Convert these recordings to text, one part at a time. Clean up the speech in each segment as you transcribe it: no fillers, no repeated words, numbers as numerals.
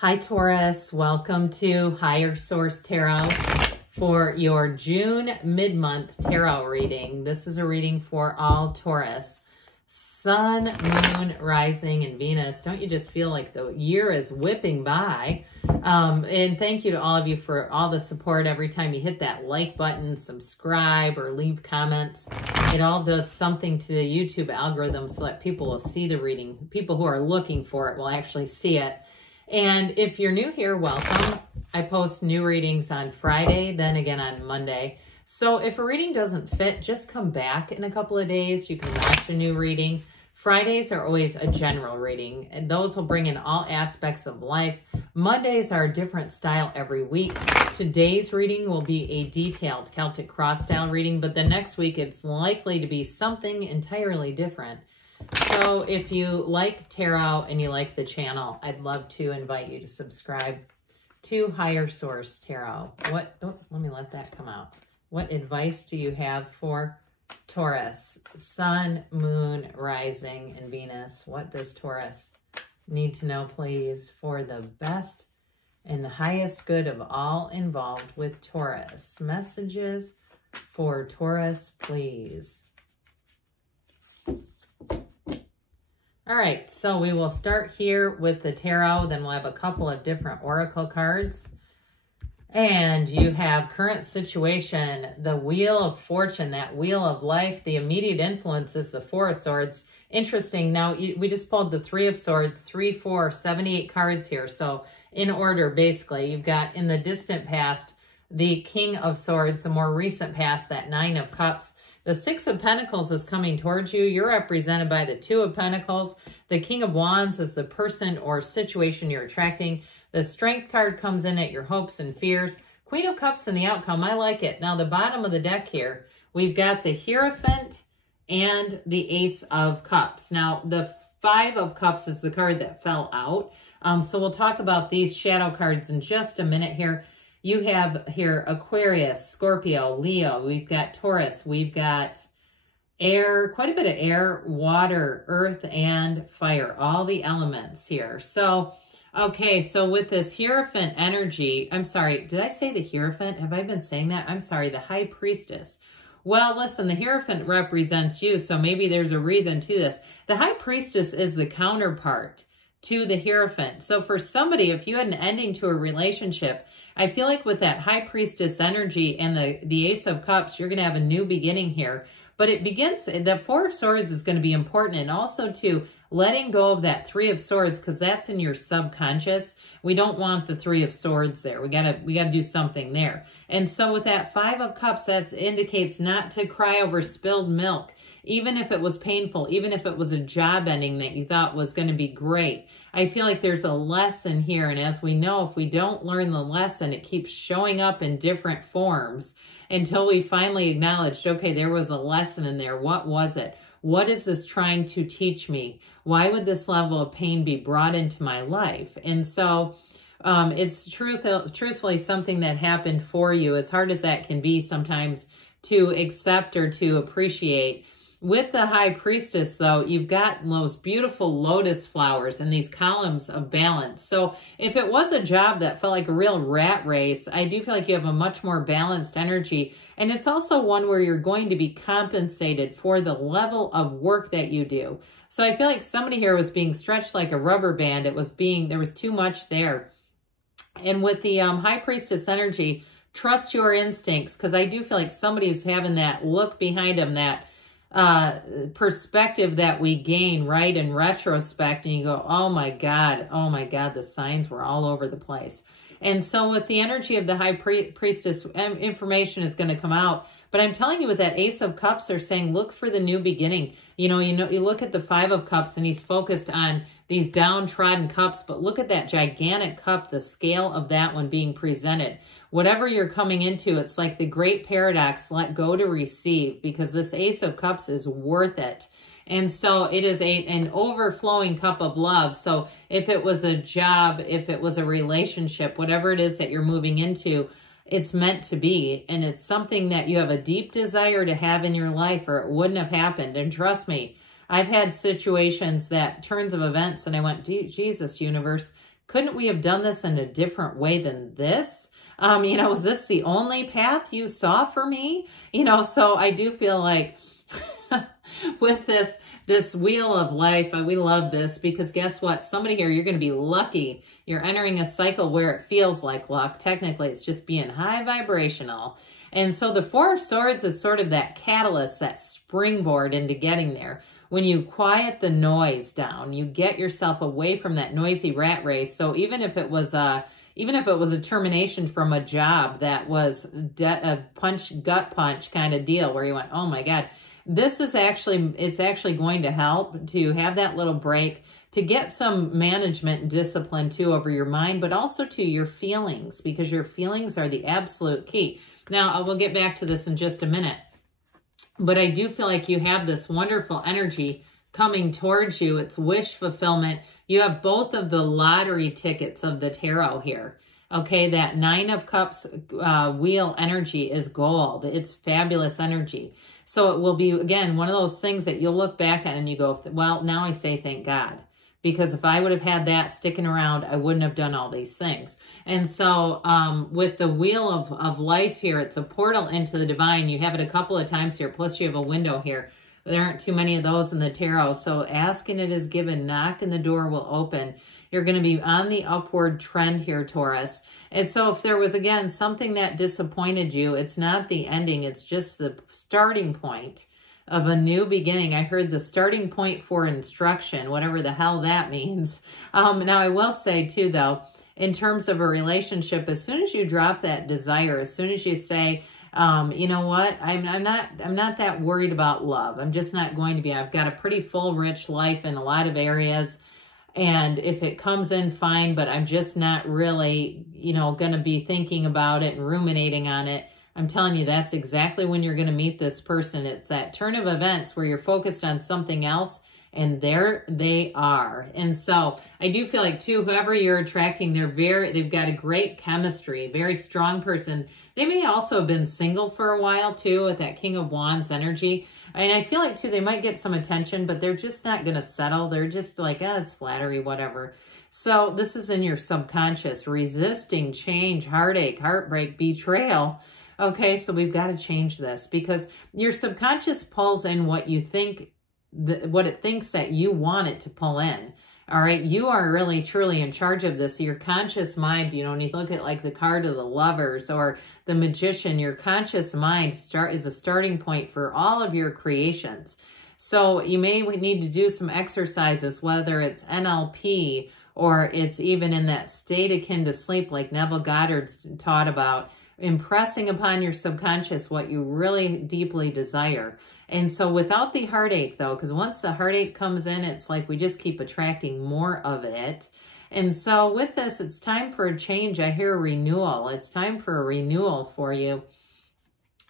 Hi Taurus, welcome to Higher Source Tarot for your June mid-month tarot reading. This is a reading for all Taurus. Sun, Moon, Rising, and Venus. Don't you just feel like the year is whipping by? And thank you to all of you for all the support every time you hit that like button, subscribe, or leave comments. It all does something to the YouTube algorithm so that people will see the reading. People who are looking for it will actually see it. And if you're new here, welcome. I post new readings on Friday, then again on Monday. So if a reading doesn't fit, just come back in a couple of days. You can watch a new reading. Fridays are always a general reading, and those will bring in all aspects of life. Mondays are a different style every week. Today's reading will be a detailed Celtic cross style reading, but the next week it's likely to be something entirely different. So if you like tarot and you like the channel, I'd love to invite you to subscribe to Higher Source Tarot. Let me let that come out. What advice do you have for Taurus? Sun, Moon, Rising, and Venus. What does Taurus need to know, please, for the best and the highest good of all involved with Taurus? Messages for Taurus, please. All right, so we will start here with the tarot, then we'll have a couple of different oracle cards. And you have current situation, the Wheel of Fortune, that Wheel of Life. The immediate influence is the Four of Swords. Interesting. Now, we just pulled the Three of Swords, 3, 4, 78 cards here. So in order, basically, you've got in the distant past, the King of Swords, the more recent past, that Nine of Cups. The Six of Pentacles is coming towards you. You're represented by the Two of Pentacles. The King of Wands is the person or situation you're attracting. The Strength card comes in at your hopes and fears. Queen of Cups and the outcome. I like it. Now, the bottom of the deck here, we've got the Hierophant and the Ace of Cups. Now, the Five of Cups is the card that fell out. So we'll talk about these shadow cards in just a minute here. You have here Aquarius, Scorpio, Leo. We've got Taurus. We've got air, quite a bit of air, water, earth, and fire. All the elements here. So, okay, so with this Hierophant energy, I'm sorry, did I say the Hierophant? Have I been saying that? I'm sorry, the High Priestess. Well, listen, the Hierophant represents you, so maybe there's a reason to this. The High Priestess is the counterpart to the Hierophant. So for somebody, if you had an ending to a relationship, I feel like with that High Priestess energy and the Ace of Cups, you're going to have a new beginning here. But it begins, the Four of Swords is going to be important, and also to letting go of that Three of Swords, because that's in your subconscious. We don't want the Three of Swords there. We gotta do something there. And so with that Five of Cups, that indicates not to cry over spilled milk, even if it was painful, even if it was a job ending that you thought was going to be great. I feel like there's a lesson here, and as we know, if we don't learn the lesson, it keeps showing up in different forms until we finally acknowledged, okay, there was a lesson in there. What was it? What is this trying to teach me? Why would this level of pain be brought into my life? And so it's truthfully something that happened for you, as hard as that can be sometimes to accept or to appreciate. With the High Priestess, though, you've got those beautiful lotus flowers and these columns of balance. So if it was a job that felt like a real rat race, I do feel like you have a much more balanced energy. And it's also one where you're going to be compensated for the level of work that you do. So I feel like somebody here was being stretched like a rubber band. There was too much there. And with the High Priestess energy, trust your instincts, because I do feel like somebody's having that look behind them, that perspective that we gain, right, in retrospect, and you go, oh my God, the signs were all over the place. And so with the energy of the High Priestess, information is going to come out. But I'm telling you, with that Ace of Cups, they're saying, look for the new beginning. You look at the Five of Cups, and he's focused on these downtrodden cups, but look at that gigantic cup, the scale of that one being presented. Whatever you're coming into, it's like the great paradox, let go to receive, because this Ace of Cups is worth it. And so it is an overflowing cup of love. So if it was a job, if it was a relationship, whatever it is that you're moving into, it's meant to be. And it's something that you have a deep desire to have in your life, or it wouldn't have happened. And trust me, I've had situations, that turns of events, and I went, Jesus, universe, couldn't we have done this in a different way than this? You know, is this the only path you saw for me? You know, so I do feel like with this wheel of life, we love this because guess what? Somebody here, you're going to be lucky. You're entering a cycle where it feels like luck. Technically, it's just being high vibrational. And so the Four of Swords is sort of that catalyst, that springboard into getting there. When you quiet the noise down, you get yourself away from that noisy rat race. So even if it was a termination from a job that was a gut punch kind of deal where you went, oh my God, this is it's actually going to help to have that little break, to get some management and discipline too over your mind, but also to your feelings, because your feelings are the absolute key. Now, I will get back to this in just a minute, but I do feel like you have this wonderful energy coming towards you. It's wish fulfillment. You have both of the lottery tickets of the tarot here. Okay, that Nine of Cups wheel energy is gold. It's fabulous energy. So it will be, again, one of those things that you'll look back at and you go, well, now I say thank God. Because if I would have had that sticking around, I wouldn't have done all these things. And so with the wheel of life here, it's a portal into the divine. You have it a couple of times here, plus you have a window here. There aren't too many of those in the tarot. So asking it is given, knock and the door will open. You're going to be on the upward trend here, Taurus. And so if there was, again, something that disappointed you, it's not the ending. It's just the starting point of a new beginning. I heard the starting point for instruction, whatever the hell that means. Now, I will say, too, though, in terms of a relationship, as soon as you drop that desire, as soon as you say, you know what, I'm not that worried about love. I'm just not going to be. I've got a pretty full, rich life in a lot of areas. And if it comes in, fine, but I'm just not really, you know, going to be thinking about it and ruminating on it. I'm telling you, that's exactly when you're going to meet this person. It's that turn of events where you're focused on something else, and there they are. And so I do feel like, too, whoever you're attracting, they've got a great chemistry, very strong person. They may also have been single for a while, too, with that King of Wands energy. And I feel like, too, they might get some attention, but they're just not going to settle. They're just like, it's flattery, whatever. So this is in your subconscious, resisting change, heartache, heartbreak, betrayal. Okay, so we've got to change this because your subconscious pulls in what you think, what it thinks that you want it to pull in. All right, you are really, truly in charge of this. Your conscious mind, you know, when you look at like the card of the Lovers or the Magician, your conscious mind is a starting point for all of your creations. So you may need to do some exercises, whether it's NLP or it's even in that state akin to sleep like Neville Goddard's taught about, impressing upon your subconscious what you really deeply desire. And so without the heartache, though, because once the heartache comes in, it's like we just keep attracting more of it. And so with this, it's time for a change. I hear a renewal. It's time for a renewal for you.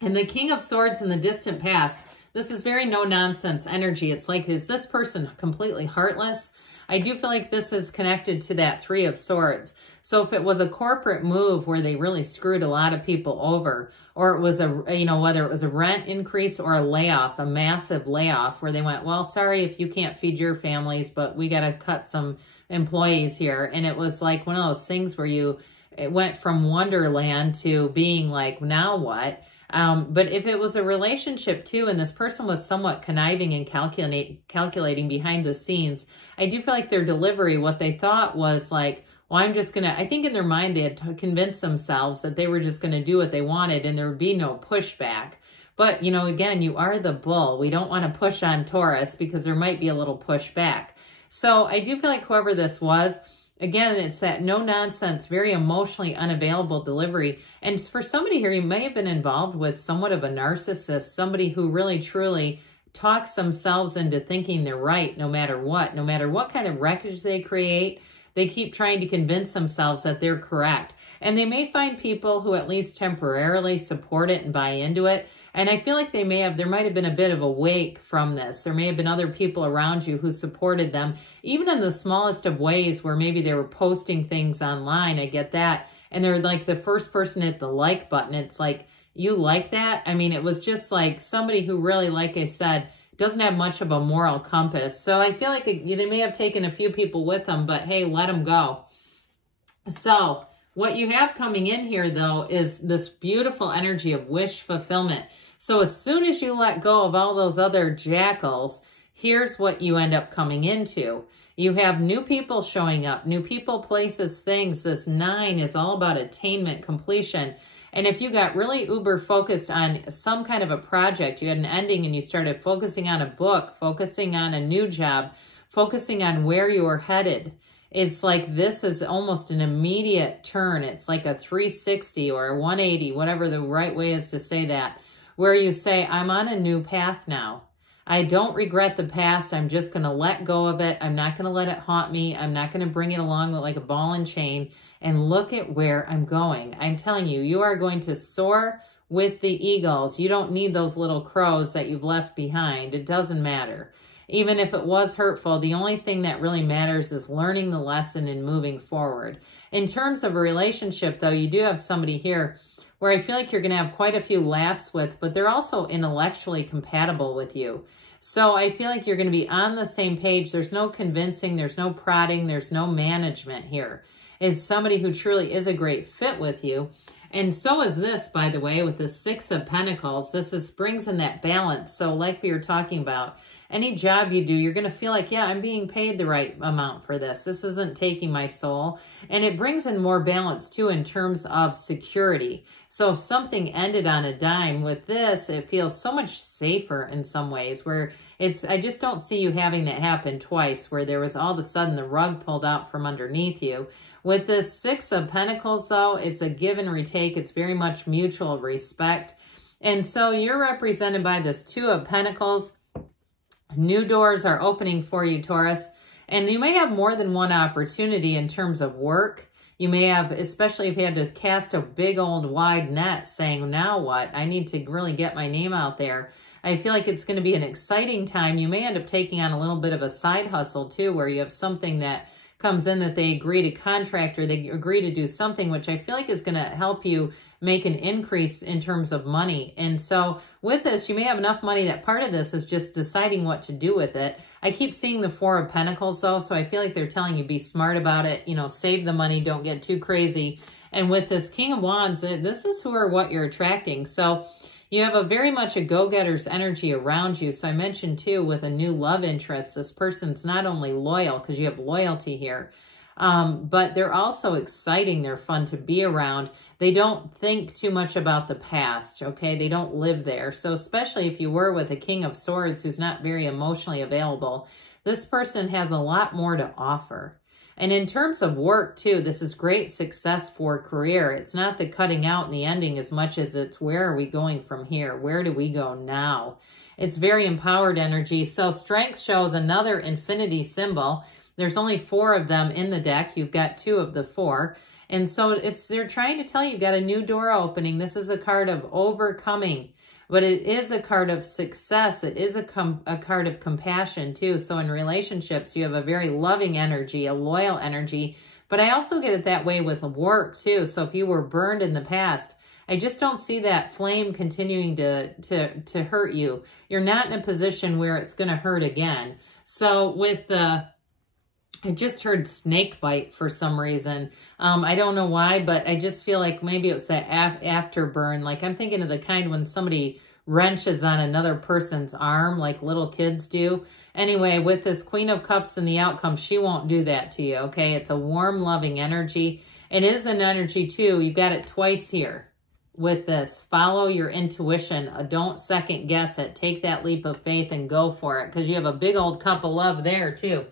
And the King of Swords in the distant past, this is very no-nonsense energy. It's like, is this person completely heartless? I do feel like this is connected to that Three of Swords. So if it was a corporate move where they really screwed a lot of people over, or it was whether it was a rent increase or a layoff, a massive layoff where they went, well, sorry if you can't feed your families, but we got to cut some employees here. And it was like one of those things where it went from wonderland to being like, now what? But if it was a relationship too, and this person was somewhat conniving and calculating behind the scenes, I do feel like their delivery, what they thought was like, well, I think in their mind they had convinced themselves that they were just going to do what they wanted and there would be no pushback. But, you know, again, you are the bull. We don't want to push on Taurus because there might be a little pushback. So I do feel like whoever this was, again, it's that no-nonsense, very emotionally unavailable delivery. And for somebody here, you may have been involved with somewhat of a narcissist, somebody who really, truly talks themselves into thinking they're right no matter what kind of wreckage they create. They keep trying to convince themselves that they're correct. And they may find people who at least temporarily support it and buy into it. And I feel like there might have been a bit of a wake from this. There may have been other people around you who supported them, even in the smallest of ways where maybe they were posting things online. I get that. And they're like the first person at the like button. It's like, you like that? I mean, it was just like somebody who really, like I said, doesn't have much of a moral compass. So I feel like they may have taken a few people with them, but hey, let them go. So what you have coming in here, though, is this beautiful energy of wish fulfillment. So as soon as you let go of all those other jackals, here's what you end up coming into. You have new people showing up, new people, places, things. This 9 is all about attainment, completion. And if you got really uber focused on some kind of a project, you had an ending and you started focusing on a book, focusing on a new job, focusing on where you were headed. It's like this is almost an immediate turn. It's like a 360 or a 180, whatever the right way is to say that, where you say, I'm on a new path now. I don't regret the past. I'm just going to let go of it. I'm not going to let it haunt me. I'm not going to bring it along like a ball and chain, and look at where I'm going. I'm telling you, you are going to soar with the eagles. You don't need those little crows that you've left behind. It doesn't matter. Even if it was hurtful, the only thing that really matters is learning the lesson and moving forward. In terms of a relationship, though, you do have somebody here where I feel like you're going to have quite a few laughs with, but they're also intellectually compatible with you. So I feel like you're going to be on the same page. There's no convincing, there's no prodding, there's no management here. It's somebody who truly is a great fit with you. And so is this, by the way, with the 6 of Pentacles. This brings in that balance. So like we were talking about, any job you do, you're going to feel like, yeah, I'm being paid the right amount for this. This isn't taking my soul. And it brings in more balance, too, in terms of security. So if something ended on a dime with this, it feels so much safer in some ways, where I just don't see you having that happen twice, where there was all of a sudden the rug pulled out from underneath you. With this 6 of Pentacles, though, it's a give and retake. It's very much mutual respect. And so you're represented by this 2 of Pentacles. New doors are opening for you, Taurus. And you may have more than one opportunity in terms of work. You may have, especially if you had to cast a big old wide net saying, now what? I need to really get my name out there. I feel like it's going to be an exciting time. You may end up taking on a little bit of a side hustle too, where you have something that comes in that they agree to contract, or they agree to do something, which I feel like is going to help you make an increase in terms of money. And so with this, you may have enough money that part of this is just deciding what to do with it. I keep seeing the 4 of Pentacles though, so I feel like they're telling you be smart about it, you know, save the money, don't get too crazy. And with this King of Wands, this is who or what you're attracting. So you have a very much a go-getter's energy around you. So I mentioned too, with a new love interest, this person's not only loyal, because you have loyalty here, but they're also exciting. They're fun to be around. They don't think too much about the past, okay? They don't live there. So especially if you were with a King of Swords who's not very emotionally available, this person has a lot more to offer. And in terms of work too, this is great success for career. It's not the cutting out and the ending as much as it's where are we going from here? Where do we go now? It's very empowered energy. So strength shows another infinity symbol. There's only 4 of them in the deck. You've got 2 of the 4. And so they're trying to tell you you've got a new door opening. This is a card of overcoming, but it is a card of success. It is a card of compassion too. So in relationships, you have a very loving energy, a loyal energy, but I also get it that way with work too. So if you were burned in the past, I just don't see that flame continuing to hurt you. You're not in a position where it's going to hurt again. So with I just heard snake bite for some reason. I don't know why, but I just feel like maybe it was that afterburn. Like I'm thinking of the kind when somebody wrenches on another person's arm, like little kids do. Anyway, with this Queen of Cups and the outcome, she won't do that to you, okay? It's a warm, loving energy. It is an energy too. You got it twice here with this. Follow your intuition. Don't second guess it. Take that leap of faith and go for it, because you have a big old cup of love there too.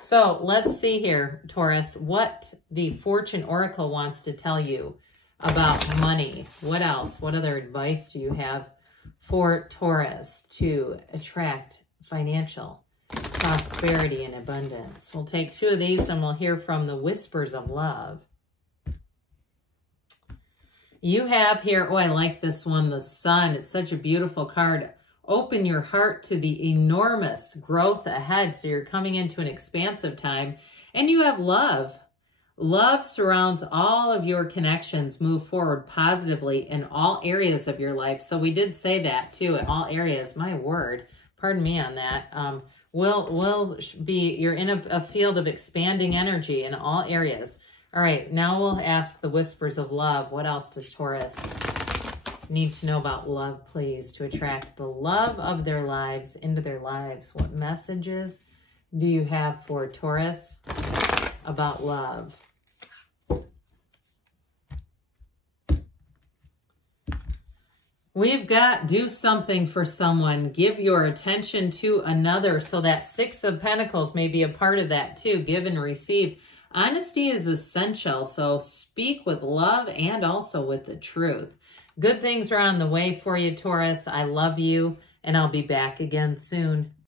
So let's see here, Taurus, what the Fortune Oracle wants to tell you about money. What else? What other advice do you have for Taurus to attract financial prosperity and abundance? We'll take 2 of these and we'll hear from the Whispers of Love. You have here, oh, I like this one, the Sun. It's such a beautiful card. Open your heart to the enormous growth ahead. So you're coming into an expansive time. And you have love. Love surrounds all of your connections. Move forward positively in all areas of your life. So we did say that too, in all areas. My word, pardon me on that. You're in a field of expanding energy in all areas. All right, now we'll ask the whispers of love. What else does Taurus need to know about love, please, to attract the love of their lives into their lives? What messages do you have for Taurus about love? We've got do something for someone. Give your attention to another. So that Six of Pentacles may be a part of that too. Give and receive. Honesty is essential. So speak with love and also with the truth. Good things are on the way for you, Taurus. I love you, and I'll be back again soon.